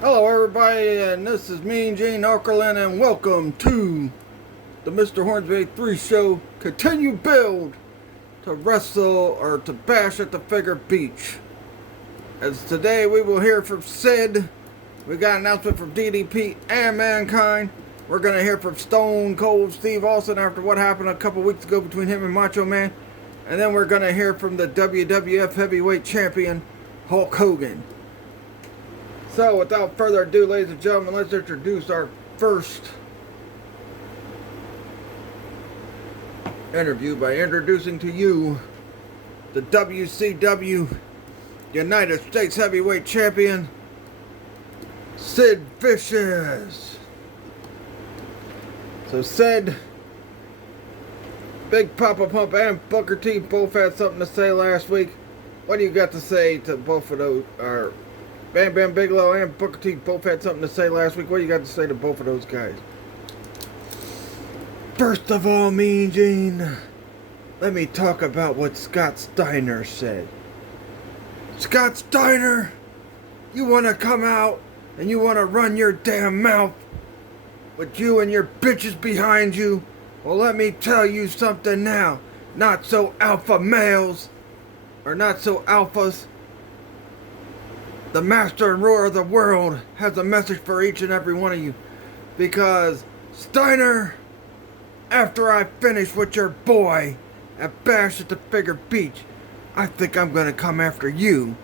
Hello everybody, and this is Mean Gene Okerlund, and welcome to the Mr. Hornsby 3 show. Continue build to wrestle or to bash at the Figure Beach. As today we will hear from Sid. We got an announcement from DDP and Mankind. We're going to hear from Stone Cold Steve Austin after what happened a couple weeks ago between him and Macho Man. And then we're going to hear from the WWF Heavyweight Champion Hulk Hogan. So, without further ado, ladies and gentlemen, let's introduce our first interview by introducing to you the WCW United States Heavyweight Champion, Sid Vicious. So, Sid, Big Papa Pump, and Booker T both had something to say last week. What do you got to say to both of those? Bam Bam Bigelow and Booker T both had something to say last week. What do you got to say to both of those guys? First of all, Mean Gene, let me talk about what Scott Steiner said. Scott Steiner, you want to come out and you want to run your damn mouth with you and your bitches behind you? Well, let me tell you something now. Not so alpha males, or not so alphas. The master and ruler of the world has a message for each and every one of you. Because, Steiner, after I finish with your boy at Bash at the Figure Beach, I think I'm going to come after you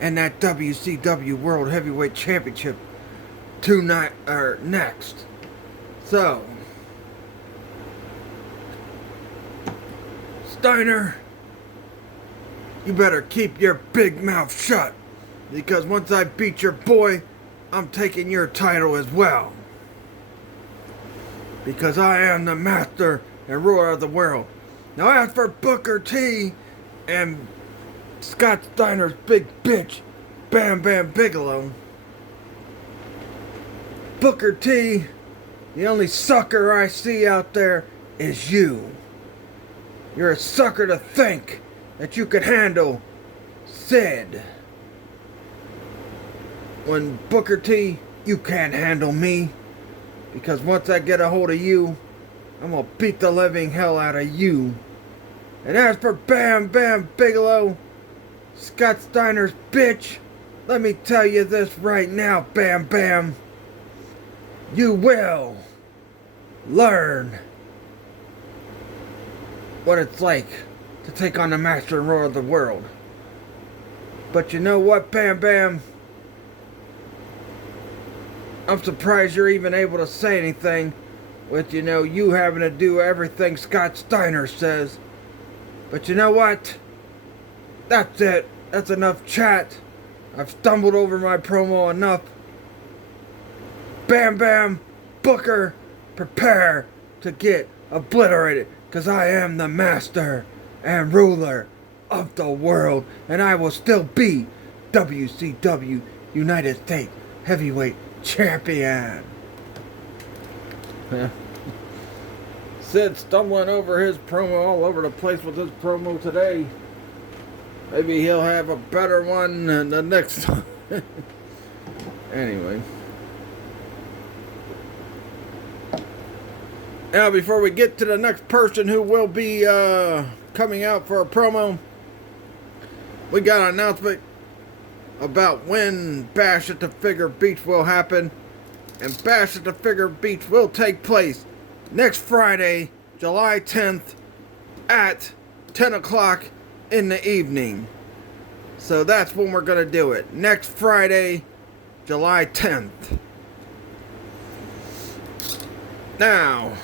and that WCW World Heavyweight Championship next. So, Steiner, you better keep your big mouth shut. Because once I beat your boy, I'm taking your title as well. Because I am the master and ruler of the world. Now as for Booker T and Scott Steiner's big bitch, Bam Bam Bigelow. Booker T, the only sucker I see out there is you. You're a sucker to think that you could handle Sid. When Booker T, you can't handle me. Because once I get a hold of you, I'm gonna beat the living hell out of you. And as for Bam Bam Bigelow, Scott Steiner's bitch, let me tell you this right now, Bam Bam. You will learn what it's like to take on the master and ruler of the world. But you know what, Bam Bam? I'm surprised you're even able to say anything with, you having to do everything Scott Steiner says. But you know what? That's it. That's enough chat. I've stumbled over my promo enough. Bam Bam, Booker, prepare to get obliterated. Because I am the master and ruler of the world. And I will still be WCW United States Heavyweight Champion. Yeah. Sid stumbling over his promo all over the place with his promo today. Maybe he'll have a better one the next time. Anyway. Now before we get to the next person who will be coming out for a promo, we got an announcement about when Bash at the Figure Beach will happen. And Bash at the Figure Beach will take place next Friday, July 10th at 10 o'clock in the evening. So that's when we're going to do it. Next Friday, July 10th. Now,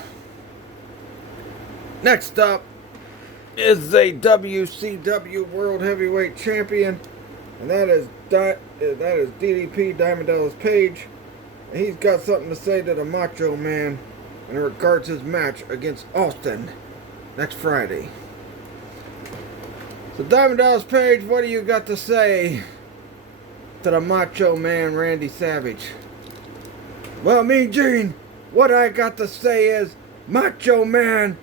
next up is a WCW World Heavyweight Champion. And that is DDP, Diamond Dallas Page. And he's got something to say to the Macho Man in regards to his match against Austin next Friday. So Diamond Dallas Page, what do you got to say to the Macho Man Randy Savage? Well, Mean Gene, what I got to say is, Macho Man,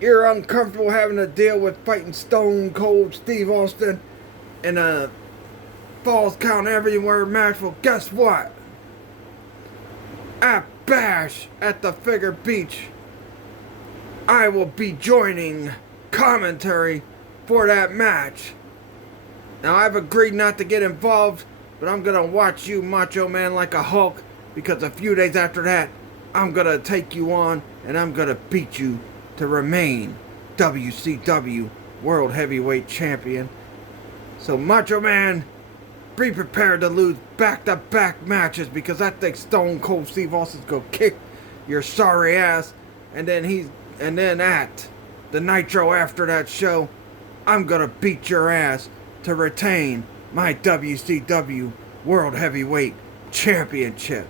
you're uncomfortable having to deal with fighting Stone Cold Steve Austin in a Falls Count Everywhere match. Well, guess what? At Bash at the Figure Beach, I will be joining commentary for that match. Now, I've agreed not to get involved, but I'm gonna watch you, Macho Man, like a Hulk, because a few days after that, I'm gonna take you on and I'm gonna beat you to remain WCW World Heavyweight Champion. So, Macho Man, be prepared to lose back-to-back matches, because I think Stone Cold Steve Austin's gonna kick your sorry ass, and then at the Nitro after that show, I'm gonna beat your ass to retain my WCW World Heavyweight Championship.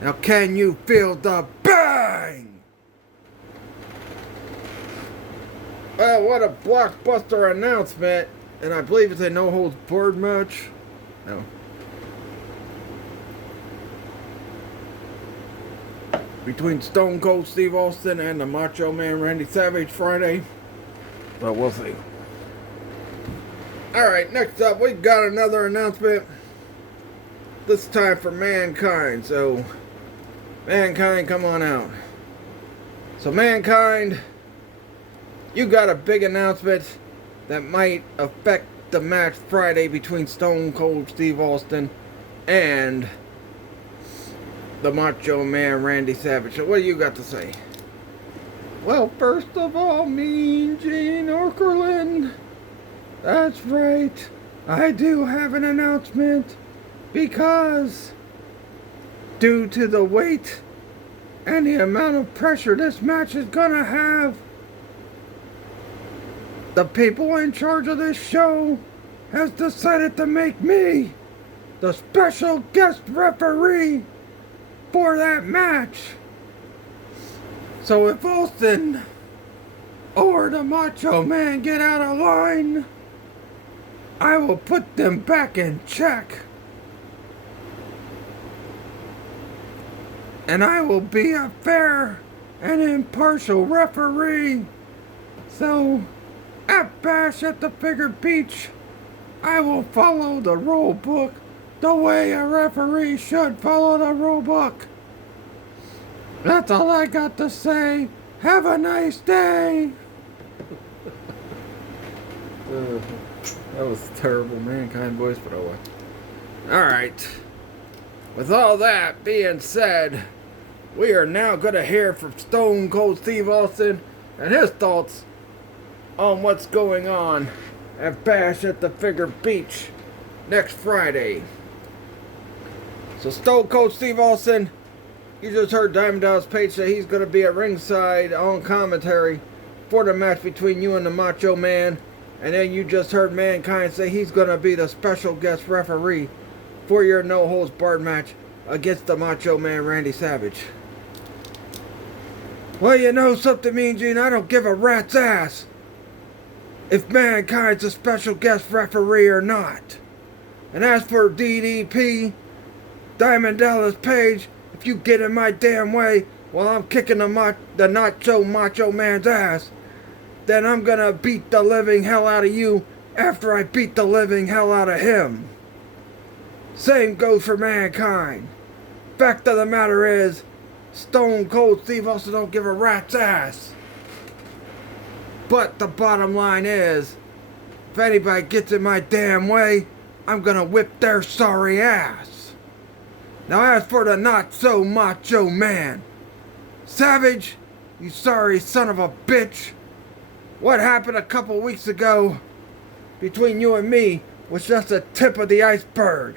Now, can you feel the bang? Well, what a blockbuster announcement. And I believe it's a no-holds-barred match. No. Between Stone Cold Steve Austin and the Macho Man Randy Savage Friday. But we'll see. Alright, next up, we got another announcement. This time for Mankind. So, Mankind, come on out. So, Mankind, you got a big announcement that might affect the match Friday between Stone Cold Steve Austin and the Macho Man Randy Savage. So what do you got to say? Well, first of all, Mean Gene Okerlund. That's right. I do have an announcement, because due to the weight and the amount of pressure this match is gonna have, the people in charge of this show has decided to make me the special guest referee for that match. So if Austin or the Macho Man get out of line, I will put them back in check. And I will be a fair and impartial referee. So, at Bash at the Figure Beach, I will follow the rule book the way a referee should follow the rule book. That's all I got to say. Have a nice day. That was terrible Mankind voice, but oh well. Alright. With all that being said, we are now going to hear from Stone Cold Steve Austin and his thoughts on what's going on at Bash at the Figure Beach next Friday. So Stone Cold Steve Austin, you just heard Diamond Dallas Page say he's going to be at ringside on commentary for the match between you and the Macho Man. And then you just heard Mankind say he's going to be the special guest referee for your no-holds-barred match against the Macho Man Randy Savage. Well, you know something, Mean Gene? I don't give a rat's ass if Mankind's a special guest referee or not. And as for DDP, Diamond Dallas Page, if you get in my damn way while I'm kicking the not-so Macho Man's ass, then I'm gonna beat the living hell out of you after I beat the living hell out of him. Same goes for Mankind. Fact of the matter is, Stone Cold Steve Austin don't give a rat's ass. But the bottom line is, if anybody gets in my damn way, I'm gonna whip their sorry ass. Now as for the not-so Macho Man, Savage, you sorry son of a bitch, what happened a couple weeks ago between you and me was just the tip of the iceberg.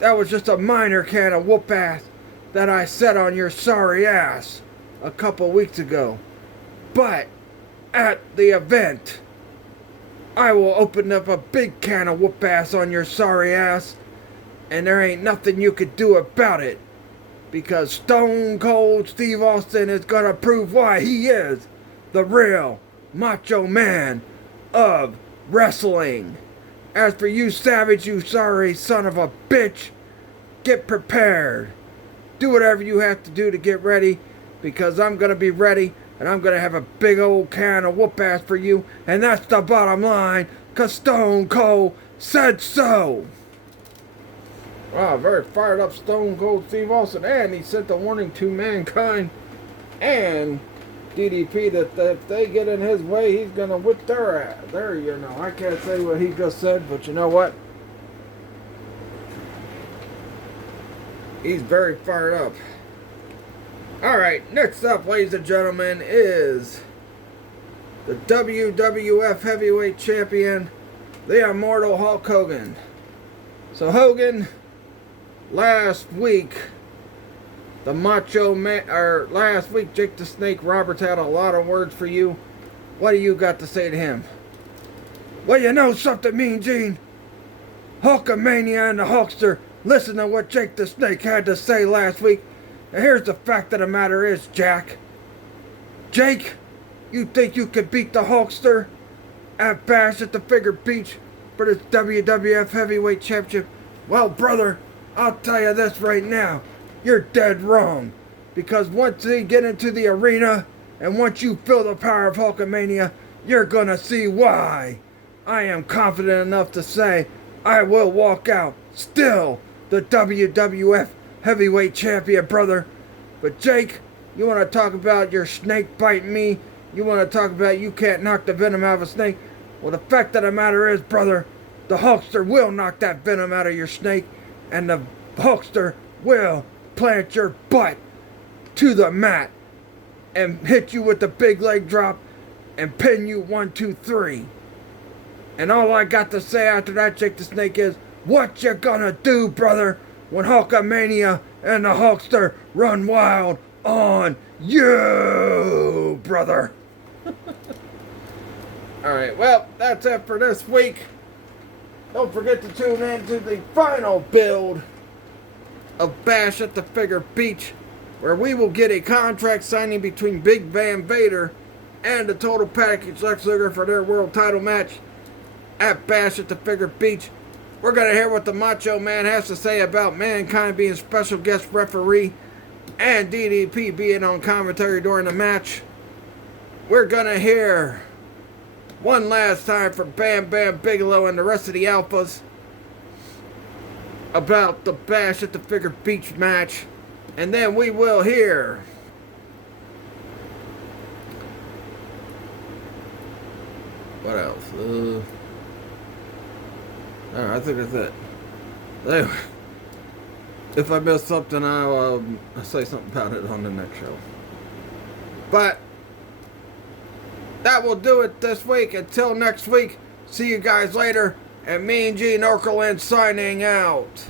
That was just a minor can of whoop ass that I set on your sorry ass a couple weeks ago. But at the event, I will open up a big can of whoop ass on your sorry ass, and there ain't nothing you could do about it, because Stone Cold Steve Austin is gonna prove why he is the real Macho Man of wrestling. As for you, Savage, you sorry son of a bitch, get prepared. Do whatever you have to do to get ready, because I'm gonna be ready, and I'm gonna have a big old can of whoop ass for you, and that's the bottom line, cause Stone Cold said so. Wow, very fired up Stone Cold Steve Austin, and he sent the warning to Mankind and DDP that if they get in his way, he's gonna whip their ass. There, you know, I can't say what he just said, but you know what? He's very fired up. Alright, next up, ladies and gentlemen, is the WWF Heavyweight Champion, the Immortal Hulk Hogan. So Hogan, last week, the Macho Man, or last week, Jake the Snake Roberts had a lot of words for you. What do you got to say to him? Well, you know something, Mean Gene? Hulkamania and the Hulkster. Listen to what Jake the Snake had to say last week. And here's the fact of the matter is, Jack. Jake, you think you could beat the Hulkster at Bash at the Figure Beach for this WWF Heavyweight Championship? Well, brother, I'll tell you this right now. You're dead wrong. Because once they get into the arena, and once you feel the power of Hulkamania, you're gonna see why. I am confident enough to say I will walk out still the WWF Heavyweight Champion, brother. But Jake, you want to talk about your snake biting me? You want to talk about you can't knock the venom out of a snake? Well, the fact of the matter is, brother, the Hulkster will knock that venom out of your snake, and the Hulkster will plant your butt to the mat and hit you with the big leg drop and pin you 1, 2, 3. And all I got to say after that, Jake the Snake, is what you gonna do, brother, when Hulkamania and the Hulkster run wild on you, brother? Alright, well, that's it for this week. Don't forget to tune in to the final build of Bash at the Figure Beach, where we will get a contract signing between Big Van Vader and the Total Package Lex Luger for their world title match at Bash at the Figure Beach. We're going to hear what the Macho Man has to say about Mankind being special guest referee and DDP being on commentary during the match. We're going to hear one last time from Bam Bam Bigelow and the rest of the Alphas about the Bash at the Figure Beach match. And then we will hear what else? I think that's it. Anyway, if I missed something, I'll say something about it on the next show. But that will do it this week. Until next week, see you guys later. And Mean Gene Okerlund signing out.